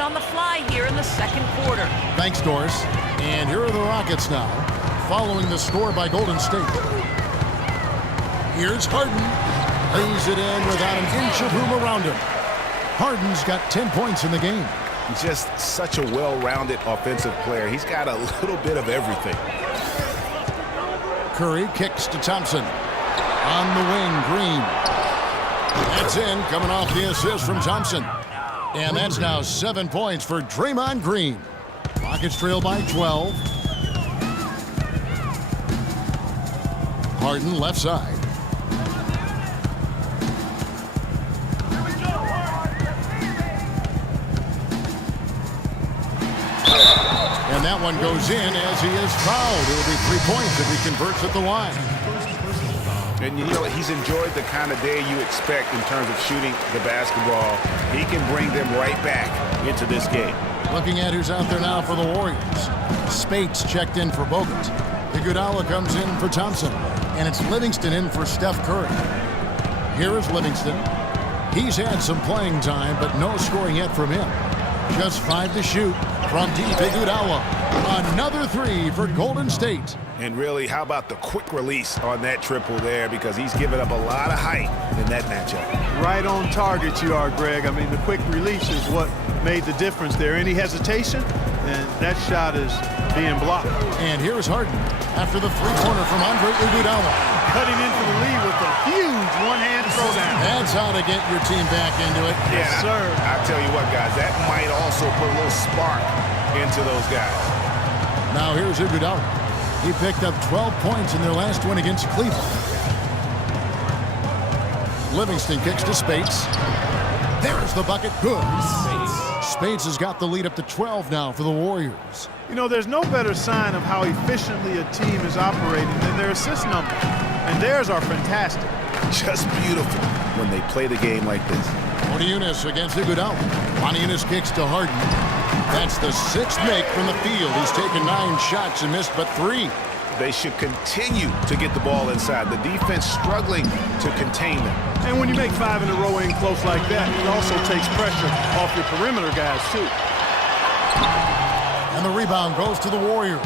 on the fly here in the second quarter. Thanks, Doris. And here are the Rockets now, following the score by Golden State. Here's Harden. Lays it in without an inch of room around him. Harden's got 10 points in the game. Just such a well-rounded offensive player. He's got a little bit of everything. Curry kicks to Thompson. On the wing, Green. That's in, coming off the assist from Thompson. And that's now 7 points for Draymond Green. Rockets trail by 12. Harden left side. And that one goes in as he is fouled. It'll be 3 points if he converts at the line. And you know, he's enjoyed the kind of day you expect in terms of shooting the basketball. He can bring them right back into this game. Looking at who's out there now for the Warriors. Spates checked in for Bogut. Iguodala comes in for Thompson. And it's Livingston in for Steph Curry. Here is Livingston. He's had some playing time, but no scoring yet from him. Just 5 to shoot from deep. Iguodala. Another 3 for Golden State. And really, how about the quick release on that triple there, because he's given up a lot of height in that matchup. Right on target you are, Greg. I mean, the quick release is what made the difference there. Any hesitation, and that shot is being blocked. And here's Harden after the three-pointer from Andre Iguodala. Cutting in for the lead with a huge one-hand throwdown. That's how to get your team back into it. Yeah, Yes, sir. I tell you what, guys, that might also put a little spark into those guys. Now here's Iguodala. He picked up 12 points in their last win against Cleveland. Livingston kicks to Spates. There's the bucket. Good. Spates has got the lead up to 12 now for the Warriors. You know, there's no better sign of how efficiently a team is operating than their assist numbers. And theirs are fantastic. Just beautiful when they play the game like this. Motiejunas against Iguodala. Motiejunas kicks to Harden. That's the 6th make from the field. He's taken 9 shots and missed but 3. They should continue to get the ball inside. The defense struggling to contain them. And when you make 5 in a row in close like that, it also takes pressure off your perimeter guys, too. And the rebound goes to the Warriors.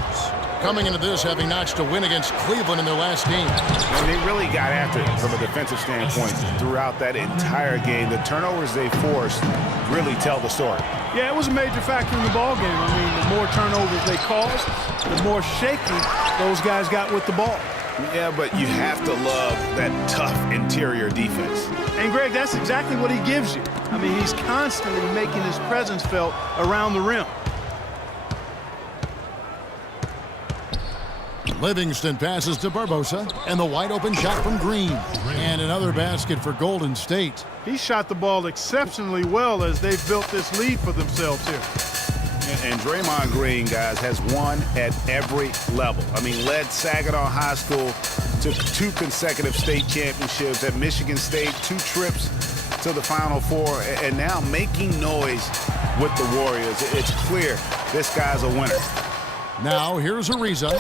Coming into this, having notched a win against Cleveland in their last game. And they really got after it from a defensive standpoint throughout that entire game. The turnovers they forced really tell the story. Yeah, it was a major factor in the ball game. I mean, the more turnovers they caused, the more shaky those guys got with the ball. Yeah, but you have to love that tough interior defense. And, Greg, that's exactly what he gives you. I mean, he's constantly making his presence felt around the rim. Livingston passes to Barbosa, and the wide-open shot from Green. And another basket for Golden State. He shot the ball exceptionally well as they've built this lead for themselves here. And Draymond Green, guys, has won at every level. I mean, led Saginaw High School to 2 consecutive state championships at Michigan State, 2 trips to the Final Four, and now making noise with the Warriors. It's clear this guy's a winner. Now, here's Ariza.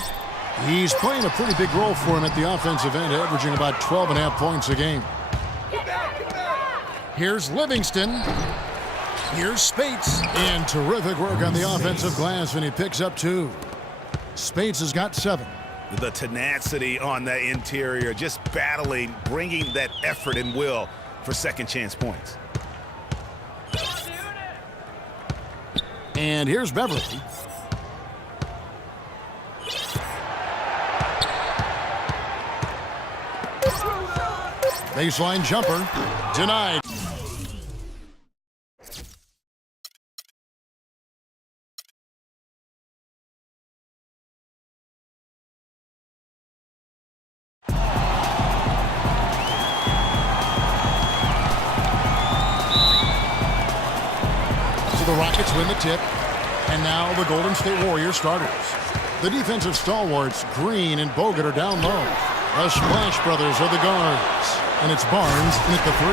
He's playing a pretty big role for him at the offensive end, averaging about 12.5 points a game. Here's Livingston. Here's Spates. And terrific work on the offensive glass, and he picks up 2. Spates has got 7. The tenacity on the interior, just battling, bringing that effort and will for second chance points. And here's Beverly. Baseline jumper. Denied. So the Rockets win the tip. And now the Golden State Warriors starters. The defensive stalwarts, Green and Bogut, are down low. The Splash Brothers are the guards. And it's Barnes in at the 3.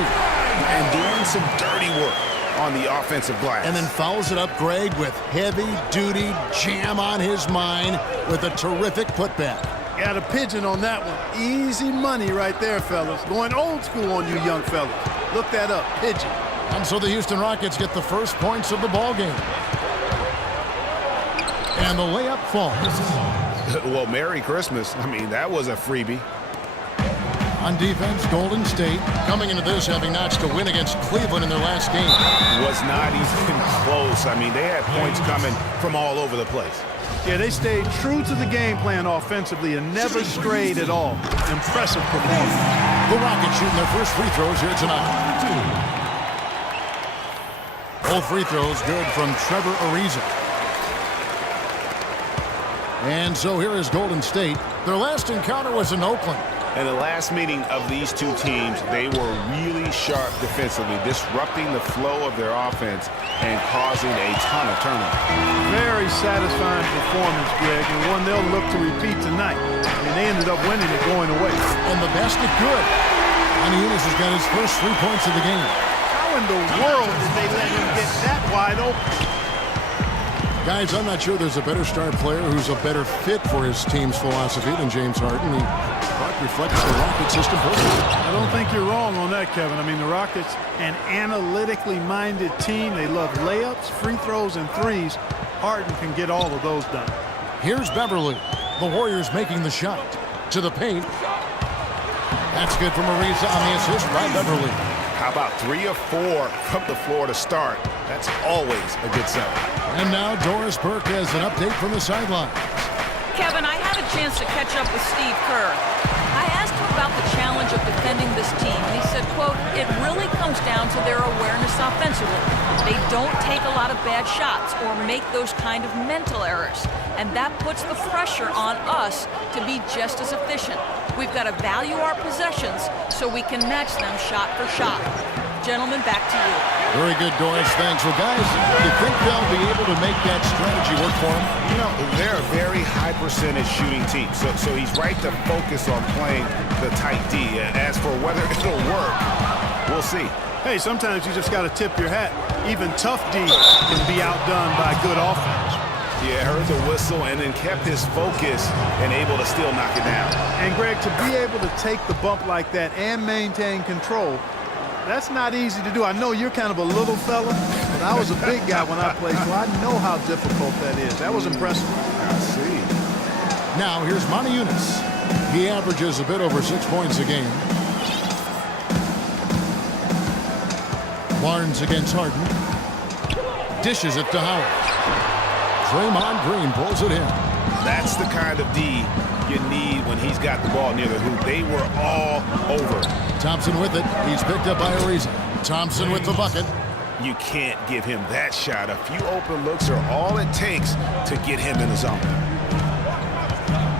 And doing some dirty work on the offensive glass. And then fouls it up, Greg, with heavy-duty jam on his mind with a terrific putback. Got a pigeon on that one. Easy money right there, fellas. Going old school on you young fellas. Look that up, pigeon. And so the Houston Rockets get the first points of the ball game. And the layup falls. Well, Merry Christmas. I mean, that was a freebie. On defense, Golden State coming into this having notched a win against Cleveland in their last game. Was not even close. I mean, they had points coming from all over the place. Yeah, they stayed true to the game plan offensively and never strayed at all. Impressive performance. The Rockets shooting their first free throws here tonight. All free throws good from Trevor Ariza. And so here is Golden State. Their last encounter was in Oakland. In the last meeting of these two teams, they were really sharp defensively, disrupting the flow of their offense and causing a ton of turnovers. Very satisfying performance, Greg, and one they'll look to repeat tonight. And they ended up winning it going away. And the basket good. Maniunas has got his first 3 points of the game. How in the world did they let him get that wide open? Guys, I'm not sure there's a better star player who's a better fit for his team's philosophy than James Harden. He reflects the Rocket system perfectly. I don't think you're wrong on that, Kevin. I mean, the Rockets, an analytically minded team. They love layups, free throws, and threes. Harden can get all of those done. Here's Beverly. The Warriors making the shot. To the paint. That's good from Ariza on the assist by Beverly. How about 3 of 4 from the floor to start? That's always a good sign. And now Doris Burke has an update from the sideline. Kevin, I had a chance to catch up with Steve Kerr. I asked him about the challenge of defending this team, and he said, quote, it really comes down to their awareness offensively. They don't take a lot of bad shots or make those kind of mental errors, and that puts the pressure on us to be just as efficient. We've got to value our possessions so we can match them shot for shot. Gentlemen, back to you. Very good, Doris. Thanks. Well, guys, do you think they'll be able to make that strategy work for them? You know, they're a very high percentage shooting team, so he's right to focus on playing the tight D. As for whether it'll work, we'll see. Hey, sometimes you just got to tip your hat. Even tough D can be outdone by good offense. Yeah, heard the whistle and then kept his focus and able to still knock it down. And, Greg, to be able to take the bump like that and maintain control, that's not easy to do. I know you're kind of a little fella, but I was a big guy when I played, so I know how difficult that is. That was impressive. I see. Now, here's Maniunas. He averages a bit over 6 points a game. Barnes against Harden. Dishes it to Howard. Draymond Green pulls it in. That's the kind of D you need when he's got the ball near the hoop. They were all over. Thompson with it. He's picked up by Ariza. Thompson with the bucket. You can't give him that shot. A few open looks are all it takes to get him in the zone.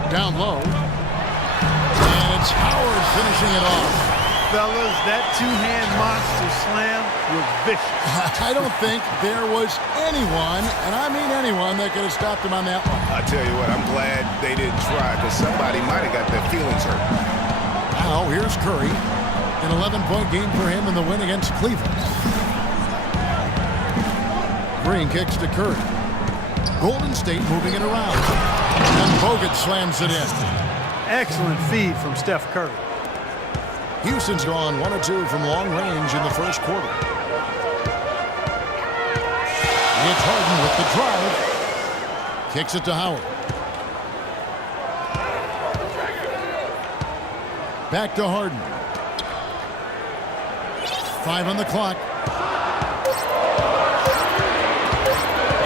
Down low. And it's Howard finishing it off. Fellas, that two-hand monster slam was vicious. I don't think there was anyone, and I mean anyone, that could have stopped him on that one. I tell you what, I'm glad they didn't try because somebody might have got their feelings hurt. Now, here's Curry. An 11-point game for him in the win against Cleveland. Green kicks to Curry. Golden State moving it around. And Bogut slams it in. Excellent feed from Steph Curry. Houston's gone 1 of 2 from long range in the first quarter. It's Harden with the drive. Kicks it to Howard. Back to Harden. 5 on the clock.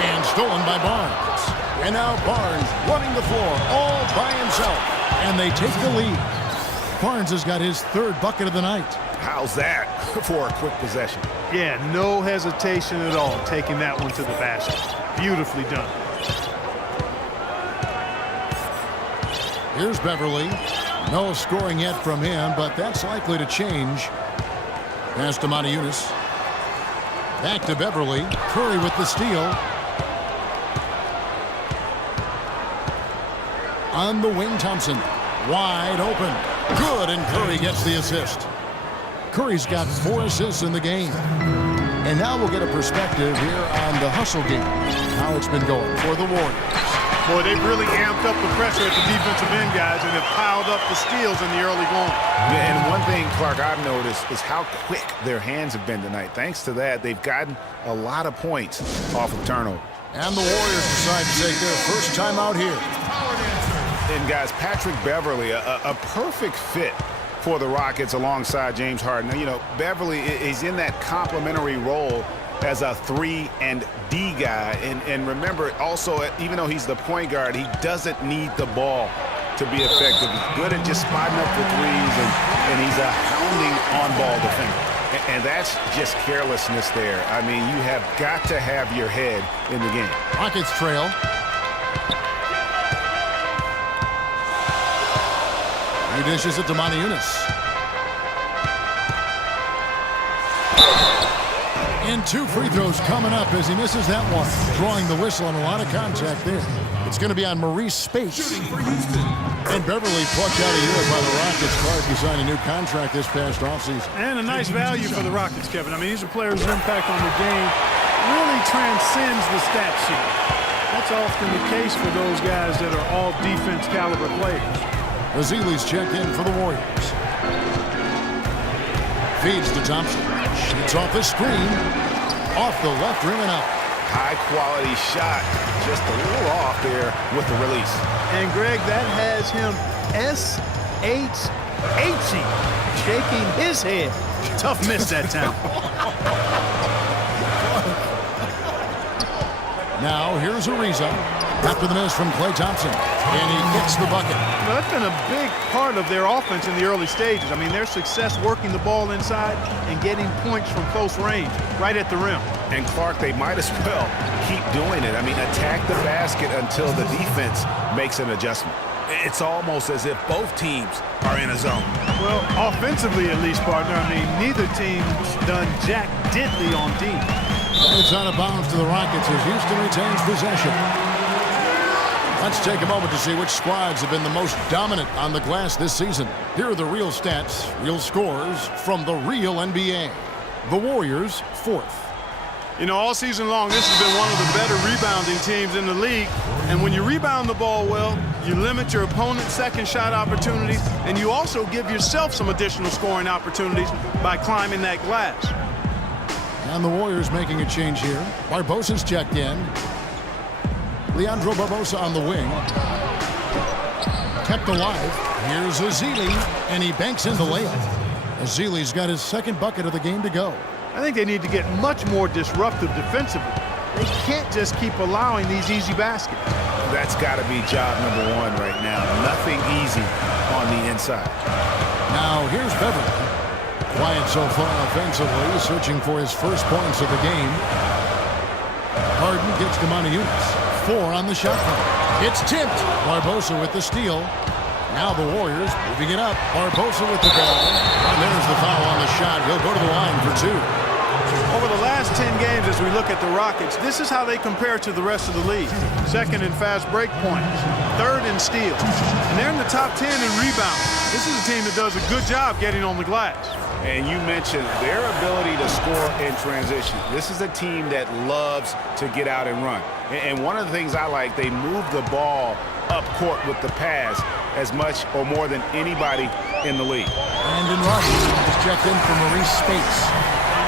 And stolen by Barnes. And now Barnes running the floor all by himself. And they take the lead. Barnes has got his 3rd bucket of the night. How's that for a quick possession? Yeah, no hesitation at all taking that one to the basket. Beautifully done. Here's Beverly. No scoring yet from him, but that's likely to change. Pass to Maniunas. Back to Beverly. Curry with the steal. On the wing, Thompson. Wide open. Good, and Curry gets the assist. Curry's got 4 assists in the game. And now we'll get a perspective here on the hustle game. How it's been going for the Warriors. Boy, they've really amped up the pressure at the defensive end, guys, and have piled up the steals in the early going. Yeah, and one thing, Clark, I've noticed is how quick their hands have been tonight. Thanks to that, they've gotten a lot of points off of turnover. And the Warriors decide to take their first time out here. And, guys, Patrick Beverley, a perfect fit for the Rockets alongside James Harden. Now, you know, Beverley is in that complementary role as a 3 and D guy. And remember, also, even though he's the point guard, he doesn't need the ball to be effective. He's good at just spotting up the threes, and he's a hounding on-ball defender. And that's just carelessness there. I mean, you have got to have your head in the game. Rockets trail. He dishes it to Motiejunas. And 2 free throws coming up as he misses that one. Drawing the whistle and a lot of contact there. It's going to be on Maurice Spates. And Beverley plucked out a year by the Rockets. Clark, he signed a new contract this past offseason. And a nice value for the Rockets, Kevin. I mean, these are players whose impact on the game really transcends the stat sheet. That's often the case for those guys that are all defense caliber players. Ezeli's checked in for the Warriors. Feeds to Thompson. Shoots off the screen. Off the left rim and out. High quality shot. Just a little off there with the release. And Greg, that has him S-H-H-ing, shaking his head. Tough miss that time. Now here's Ariza after the miss from Klay Thompson, and he gets the bucket. Well, that's been a big part of their offense in the early stages. I mean, their success working the ball inside and getting points from close range, right at the rim. And Clark, they might as well keep doing it. I mean, attack the basket until the defense makes an adjustment. It's almost as if both teams are in a zone. Well, offensively at least, partner. I mean, neither team's done jack diddly on D. It's out of bounds to the Rockets as Houston retains possession. Let's take a moment to see which squads have been the most dominant on the glass this season. Here are the real stats, real scores from the real NBA. The Warriors, 4th. You know, all season long, this has been one of the better rebounding teams in the league. And when you rebound the ball well, you limit your opponent's second shot opportunities, and you also give yourself some additional scoring opportunities by climbing that glass. And the Warriors making a change here. Barbosa's checked in. Leandro Barbosa on the wing. Kept alive. Here's Ezeli, and he banks in the layup. Ezeli's got his second bucket of the game to go. I think they need to get much more disruptive defensively. They can't just keep allowing these easy baskets. That's got to be job number 1 right now. Nothing easy on the inside. Now here's Beverley. Quiet so far offensively, searching for his first points of the game. Harden gets to Motiejunas. 4 on the shot clock. It's tipped. Barbosa with the steal. Now the Warriors moving it up. Barbosa with the ball. And there's the foul on the shot. He'll go to the line for 2. Over the last 10 games, as we look at the Rockets, this is how they compare to the rest of the league. 2nd in fast break points, 3rd in steals, and they're in the top 10 in rebounds. This is a team that does a good job getting on the glass. And you mentioned their ability to score in transition. This is a team that loves to get out and run. And one of the things I like, they move the ball up court with the pass as much or more than anybody in the league. Brandon Rodgers is checked in for Maurice Spates.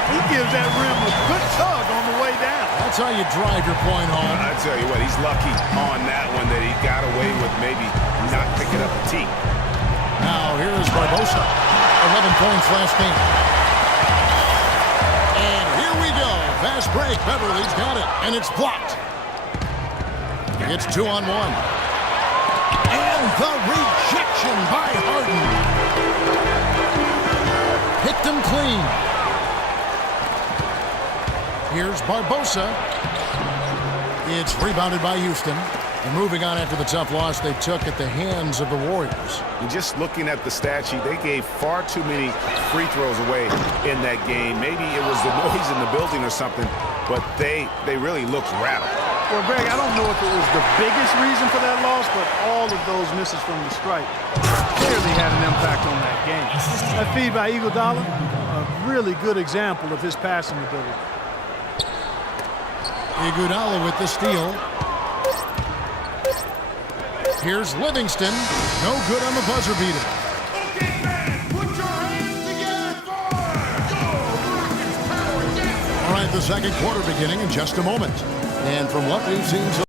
He gives that rim a good tug on the way down. That's how you drive your point home. I tell you what, he's lucky on that one that he got away with maybe not picking up a tee. Now here's Barbosa. 11 points last game. And here we go. Fast break. Beverly's got it. And it's blocked. It's 2-on-1. And the rejection by Harden. Picked him clean. Here's Barbosa. It's rebounded by Houston. And moving on after the tough loss they took at the hands of the Warriors. And just looking at the stat sheet, they gave far too many free throws away in that game. Maybe it was the noise in the building or something, but they really looked rattled. Well, Greg, I don't know if it was the biggest reason for that loss, but all of those misses from the stripe clearly had an impact on that game. That feed by Iguodala, a really good example of his passing ability. Iguodala with the steal. Here's Livingston. No good on the buzzer beater. Okay, fans, put your hands together for your Rockets Power Down. All right, the second quarter beginning in just a moment. And from what we've seen so